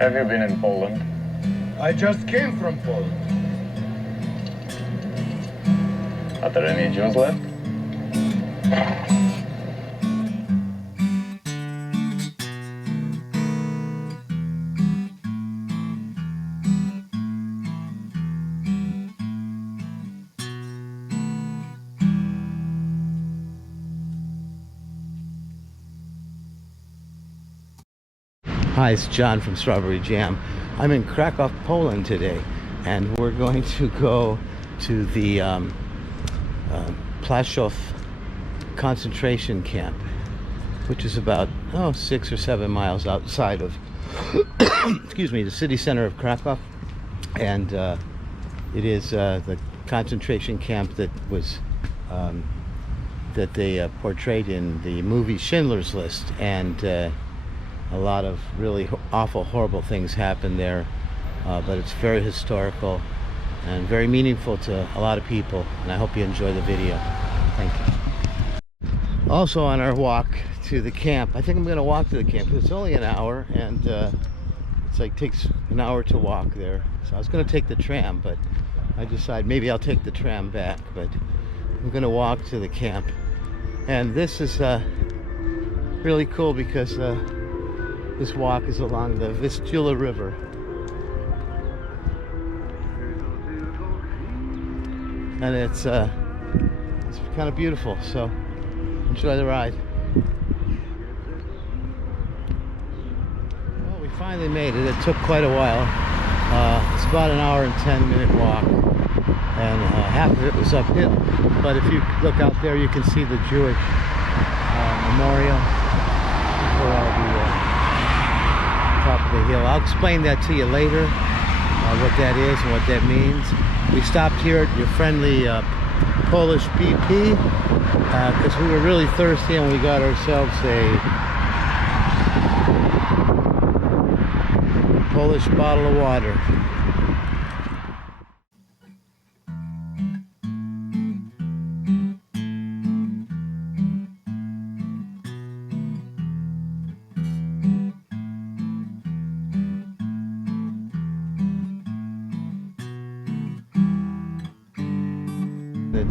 Have you been in Poland? I just came from Poland. Are there any Jews left? Hi, it's John from Strawberry Jam. I'm in Krakow, Poland today, and we're going to go to the Plaszow concentration camp, which is about 6 or 7 miles outside of excuse me, the city center of Krakow. And it is the concentration camp that was that they portrayed in the movie Schindler's List, and a lot of really awful, horrible things happen there, but it's very historical and very meaningful to a lot of people, and I hope you enjoy the video. Thank you. Also on our walk to the camp, I think I'm going to walk to the camp because it's only an hour, and it's like takes an hour to walk there. So I was going to take the tram, but I decided maybe I'll take the tram back, but I'm going to walk to the camp. And this is really cool because this walk is along the Vistula River. And it's kind of beautiful, so enjoy the ride. Well, we finally made it. It took quite a while. It's about an hour and 10-minute walk, and half of it was uphill. But if you look out there, you can see the Jewish memorial for all the top of the hill. I'll explain that to you later, what that is and what that means. We stopped here at your friendly Polish BP because we were really thirsty, and we got ourselves a Polish bottle of water.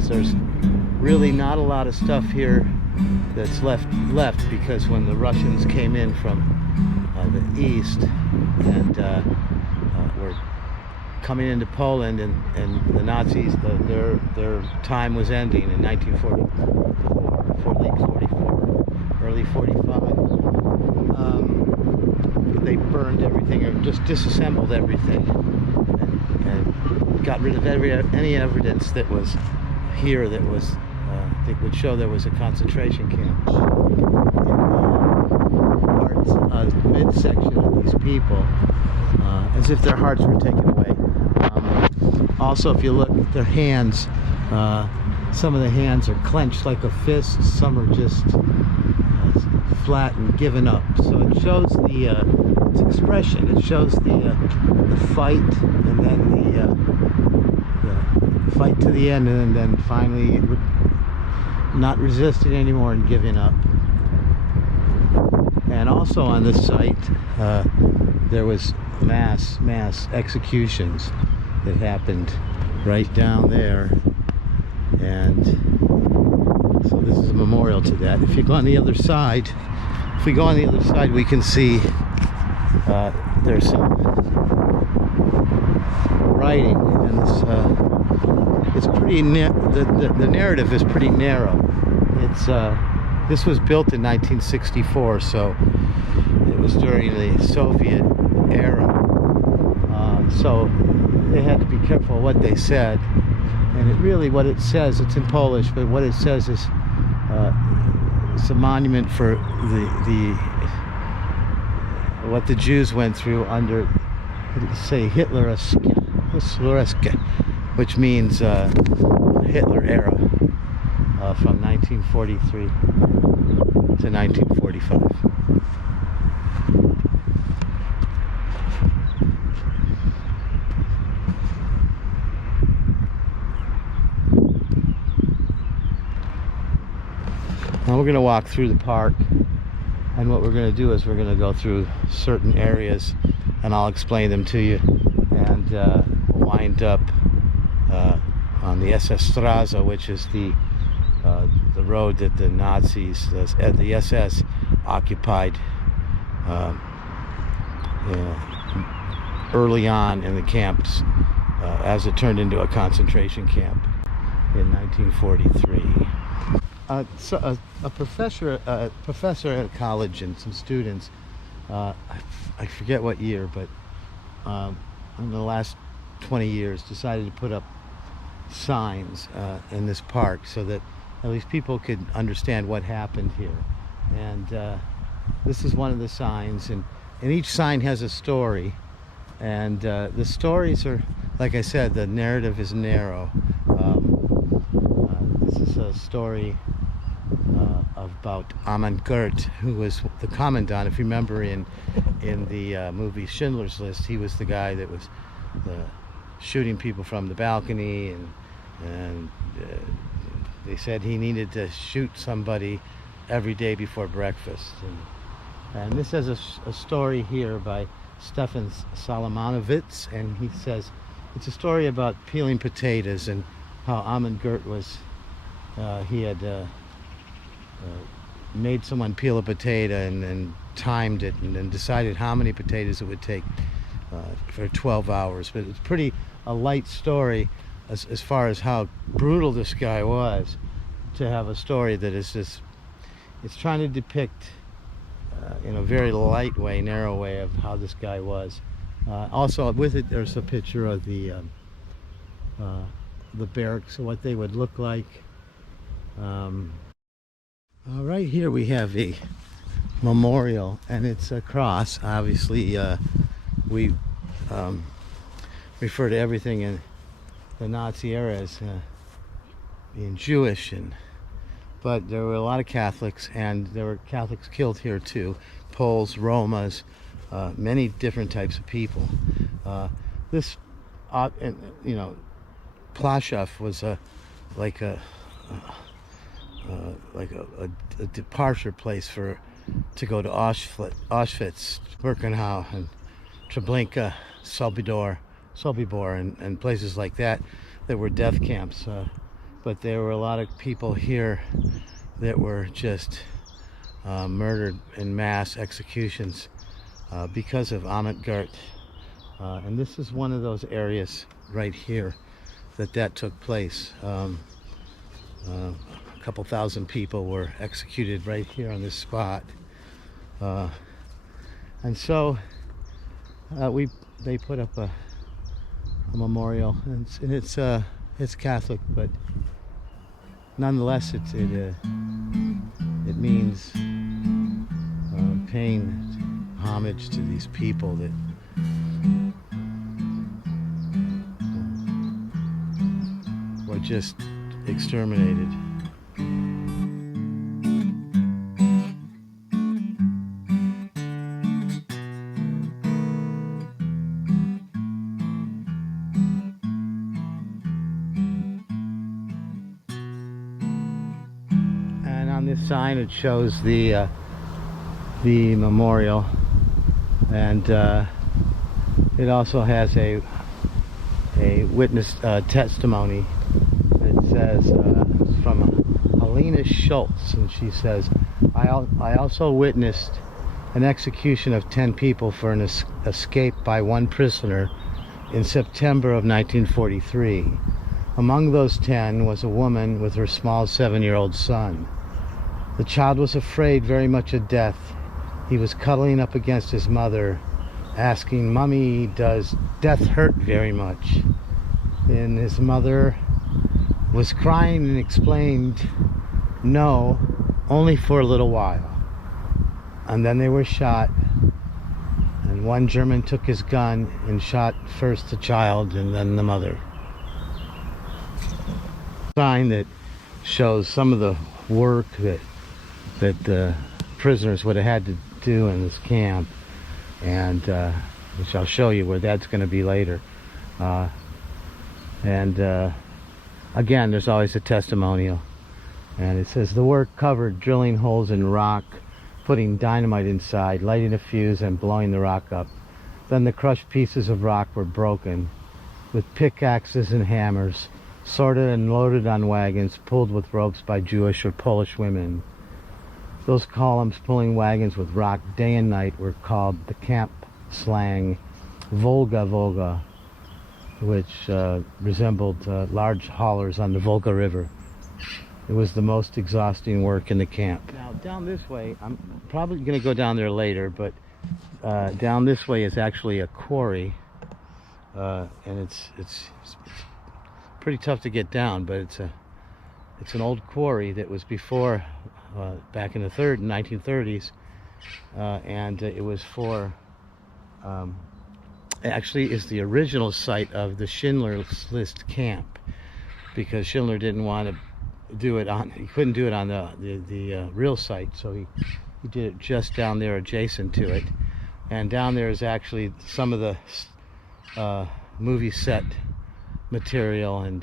There's really not a lot of stuff here that's left because when the Russians came in from the east and were coming into Poland, and the Nazis, their time was ending in 1944, late 44, early 45. They burned everything, or just disassembled everything, and got rid of any evidence that was here that was that would show there was a concentration camp. The midsection of these people, as if their hearts were taken away. Also, if you look at their hands, some of the hands are clenched like a fist, some are just flat and given up. So it shows its expression. It shows the fight, and then the fight to the end, and then finally not resisting anymore and giving up. And also on this site there was mass executions that happened right down there, and so this is a memorial to that. If you go on the other side, we can see there's some writing, and it's pretty the narrative is pretty narrow. It's this was built in 1964, so it was during the Soviet era, so they had to be careful what they said. And it really, what it says, it's in Polish, but what it says is it's a monument for what the Jews went through under, say, Hitleresque, which means Hitler era, from 1943 to 1945. Now we're going to walk through the park, and what we're going to do is we're going to go through certain areas and I'll explain them to you. And we'll wind up on the SS Straße, which is the road that the Nazis, the SS, occupied early on in the camps, as it turned into a concentration camp in 1943. So a professor at a college and some students, I forget what year, but in the last 20 years decided to put up signs in this park so that at least people could understand what happened here. And this is one of the signs, and each sign has a story, and the stories are, like I said, the narrative is narrow. This is a story about Amon Goeth, who was the commandant. If you remember in the movie Schindler's List, he was the guy that was shooting people from the balcony, and they said he needed to shoot somebody every day before breakfast. And this has a story here by Stefan Solomonovitz, and he says it's a story about peeling potatoes and how Amon Goeth was, he had made someone peel a potato and timed it, and then decided how many potatoes it would take for 12 hours. But it's pretty a light story as far as how brutal this guy was, to have a story that is just, it's trying to depict in a very light way, narrow way, of how this guy was. Also with it there's a picture of the barracks, what they would look like. Right here we have a memorial, and it's a cross. Obviously we refer to everything in the Nazi era as being Jewish, but there were a lot of Catholics, and there were Catholics killed here too, Poles, Romas, many different types of people. This Płaszów was like a departure place to go to Auschwitz, Birkenau, and Treblinka, Sobibor, and places like that were death camps. But there were a lot of people here that were just murdered in mass executions because of Amon Goeth. And this is one of those areas right here that took place. A couple thousand people were executed right here on this spot. And so they put up a memorial, and it's Catholic, but nonetheless it means paying homage to these people that were just exterminated. On this sign it shows the memorial, and it also has a witness testimony that says from Helena Schultz, and she says, I also witnessed an execution of 10 people for an escape by one prisoner in September of 1943. Among those 10 was a woman with her small 7-year-old son. The child was afraid very much of death. He was cuddling up against his mother, asking, "Mommy, does death hurt very much?" And his mother was crying and explained, "No, only for a little while." And then they were shot, and one German took his gun and shot first the child and then the mother. Sign that shows some of the work that the prisoners would have had to do in this camp, and which I'll show you where that's going to be later. Again, there's always a testimonial, and it says the work covered drilling holes in rock, putting dynamite inside, lighting a fuse, and blowing the rock up. Then the crushed pieces of rock were broken with pickaxes and hammers, sorted and loaded on wagons, pulled with ropes by Jewish or Polish women. Those columns pulling wagons with rock day and night were called the camp slang Volga Volga, which resembled large haulers on the Volga River. It was the most exhausting work in the camp. Now down this way, I'm probably going to go down there later, but down this way is actually a quarry, and it's pretty tough to get down, but it's an old quarry that was before back in the 1930s, and it was for actually is the original site of the Schindler's List camp, because Schindler didn't want to do it on, he couldn't do it on the real site, so he did it just down there adjacent to it. And down there is actually some of the movie set material and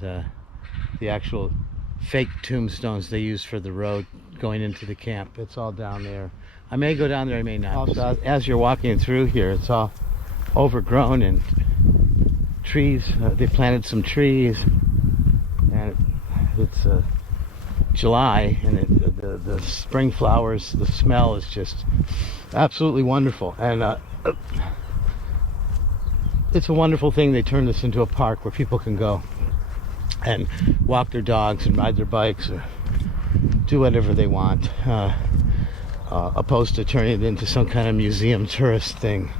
the actual fake tombstones they used for the road going into the camp. It's all down there. I may go down there, I may not. Also, as you're walking through here, it's all overgrown and trees. They planted some trees, and it's July, and the spring flowers, the smell is just absolutely wonderful. And it's a wonderful thing they turned this into a park where people can go and walk their dogs and ride their bikes or do whatever they want, opposed to turning it into some kind of museum tourist thing.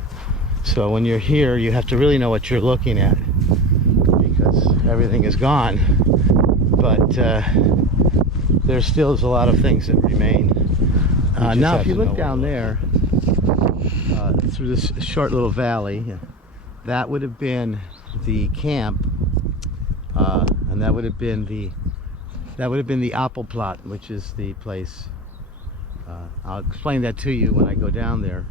So when you're here, you have to really know what you're looking at, because everything is gone, but there still is a lot of things that remain. Now if you look down there through this short little valley, that would have been the camp, and that would have been the Appelplatz, which is the place. I'll explain that to you when I go down there.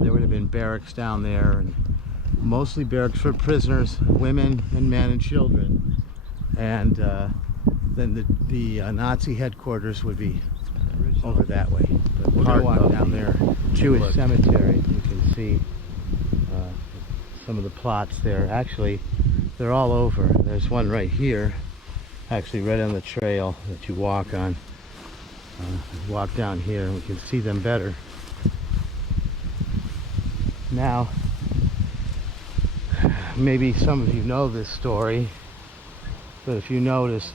There would have been barracks down there, and mostly barracks for prisoners, women and men and children. And then the Nazi headquarters would be over that way. But we're going to walk down there. Jewish cemetery. You can see some of the plots there. Actually, they're all over. There's one right here, actually right on the trail that you walk on. Walk down here and we can see them better. Now, maybe some of you know this story, but if you noticed,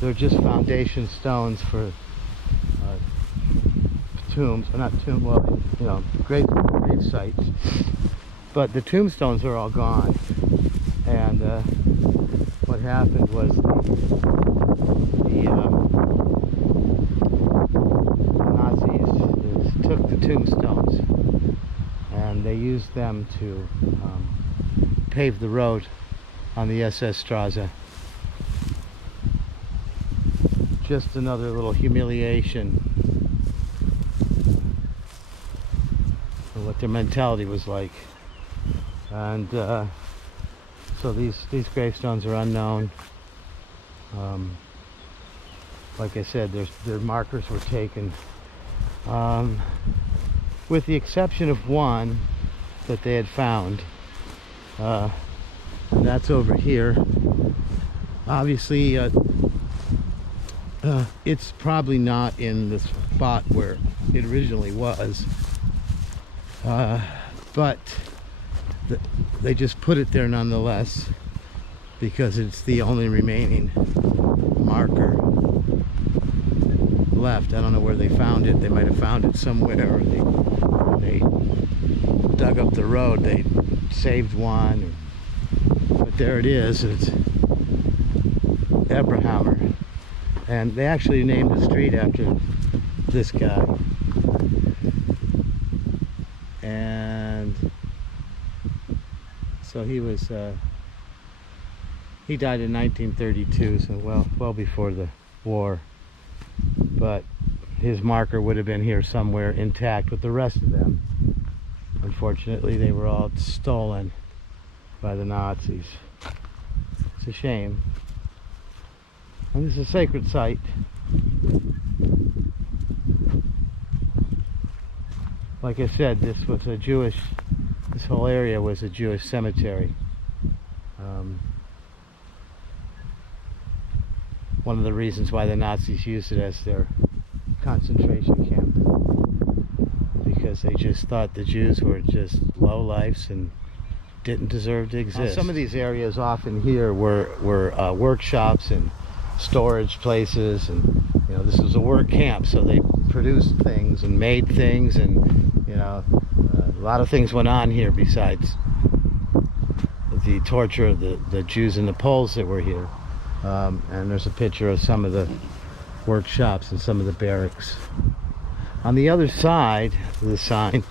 they're just foundation stones for tombs, well, not tombs, well, you know, grave sites. But the tombstones are all gone, and what happened was the Nazis took the tombstones and they used them to pave the road on the SS Straße. Just another little humiliation for what their mentality was like. And so these gravestones are unknown. Like I said, their markers were taken, with the exception of one that they had found, and that's over here. Obviously, it's probably not in the spot where it originally was, but they just put it there nonetheless because it's the only remaining marker left. I don't know where they found it. They might have found it somewhere, or they dug up the road, they saved one, but there it is. It's Abrahammer, and they actually named the street after this guy. And so he was he died in 1932, so well before the war, but his marker would have been here somewhere intact with the rest of them. Unfortunately, they were all stolen by the Nazis. It's a shame. And this is a sacred site. Like I said, this this whole area was a Jewish cemetery. One of the reasons why the Nazis used it as their concentration camp, because they just thought the Jews were just lowlifes and didn't deserve to exist. Some of these areas often here were workshops and storage places, and this was a work camp, so they produced things and made things, and a lot of things went on here besides the torture of the Jews and the Poles that were here. And there's a picture of some of the workshops and some of the barracks. On the other side of the sign,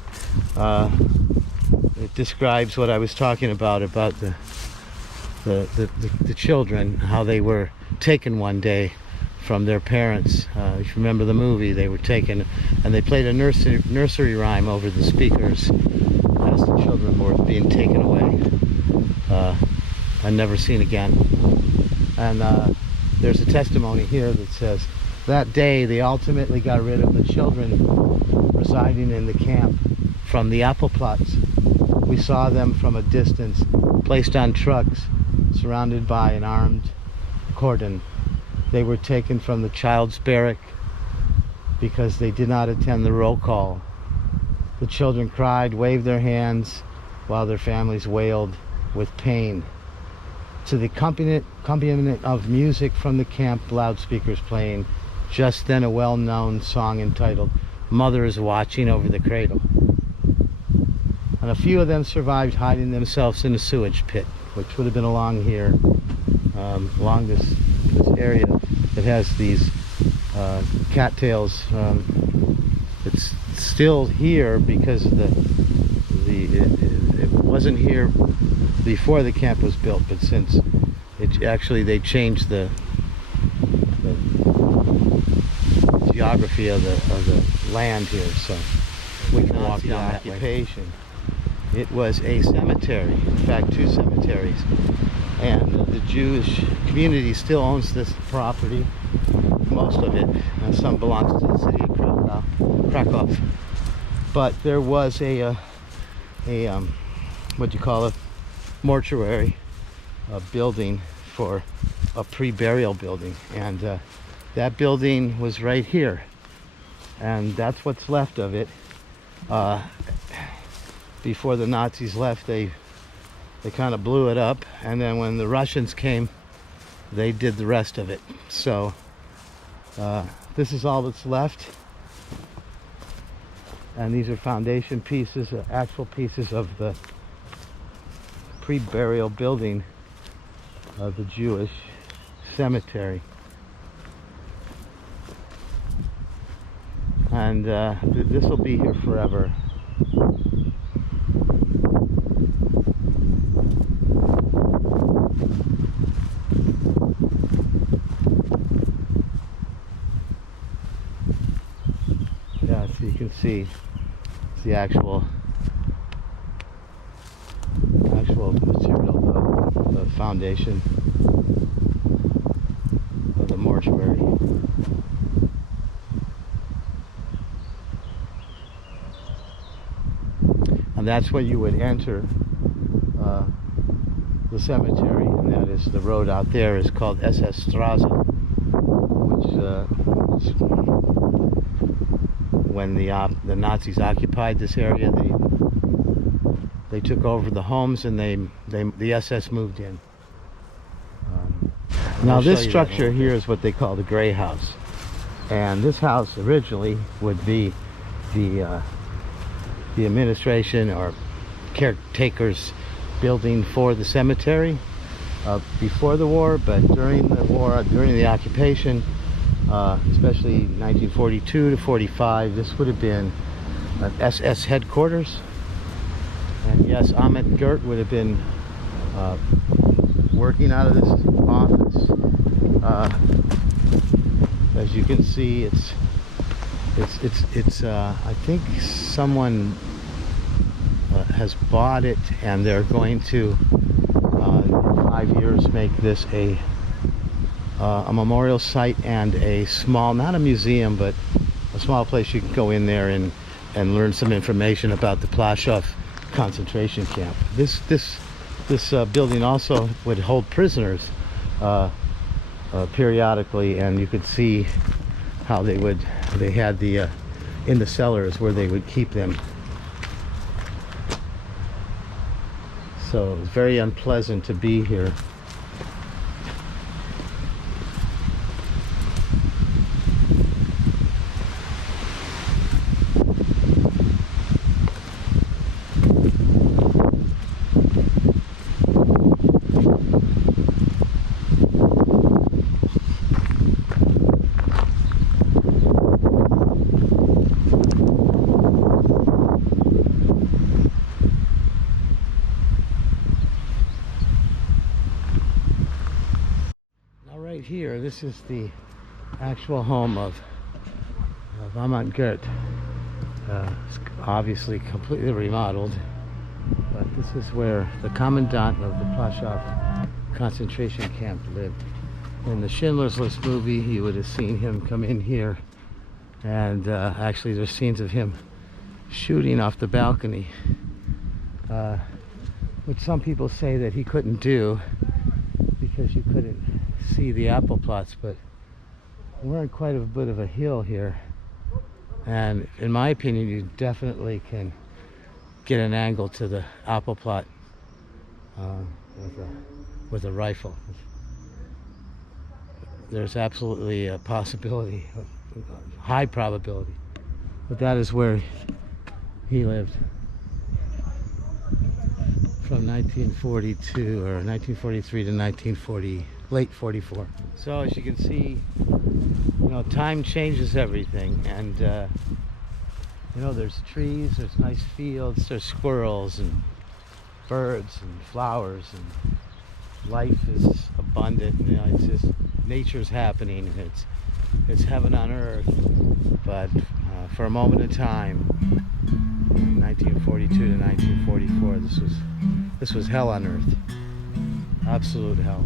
it describes what I was talking about the children, how they were taken one day from their parents. If you remember the movie, they were taken, and they played a nursery rhyme over the speakers as the children were being taken away and never seen again. And there's a testimony here that says that day they ultimately got rid of the children residing in the camp from the apple plots. We saw them from a distance, placed on trucks, surrounded by an armed cordon. They were taken from the child's barrack because they did not attend the roll call. The children cried, waved their hands, while their families wailed with pain. To the accompaniment of music from the camp loudspeakers playing, just then a well-known song entitled "Mother is Watching Over the Cradle." And a few of them survived, hiding themselves in a sewage pit, which would have been along here, along this area that has these cattails. It's still here because of it wasn't here before the camp was built, but since they changed the geography of the land here, so we can walk down that way. It was a cemetery, in fact 2 cemeteries, and the Jewish community still owns this property, most of it, and some belongs to the city of Krakow. But there was a what do you call it, mortuary, building for a pre-burial building, and that building was right here, and that's what's left of it. Before the Nazis left, they kind of blew it up, and then when the Russians came, they did the rest of it. So this is all that's left, and these are foundation pieces, actual pieces of the pre-burial building of the Jewish cemetery. And this will be here forever. Yeah, so you can see it's the actual material, the foundation of the mortuary. And that's where you would enter the cemetery, and that is the road out there is called SS Straße, which when the Nazis occupied this area, they took over the homes, and the SS moved in. Now this structure here is what they call the Gray House, and this house originally would be the administration or caretakers building for the cemetery before the war, but during the war, during the occupation, especially 1942 to 45, this would have been an SS headquarters. And yes, Amon Goeth would have been working out of this office. As you can see, it's I think someone has bought it, and they're going to in 5 years make this a memorial site and a small, not a museum, but a small place you can go in there and learn some information about the Płaszów concentration camp. This building also would hold prisoners periodically, and you could see how they had the in the cellars where they would keep them. So it was very unpleasant to be here. Here, this is the actual home of Amon Goeth. It's obviously completely remodeled, but this is where the commandant of the Plaszow concentration camp lived. In the Schindler's List movie, you would have seen him come in here, and actually there's scenes of him shooting off the balcony, which some people say that he couldn't do because you couldn't see the apple plots, but we're on quite a bit of a hill here, and in my opinion you definitely can get an angle to the apple plot with a rifle. There's absolutely a possibility, a high probability, but that is where he lived from 1942 or 1943 to 1940, late 44. So as you can see, you know, time changes everything, and you know, there's trees, there's nice fields, there's squirrels and birds and flowers, and life is abundant. You know, it's just nature's happening, and it's heaven on earth. But for a moment in time, 1942 to 1944, this was hell on earth, absolute hell.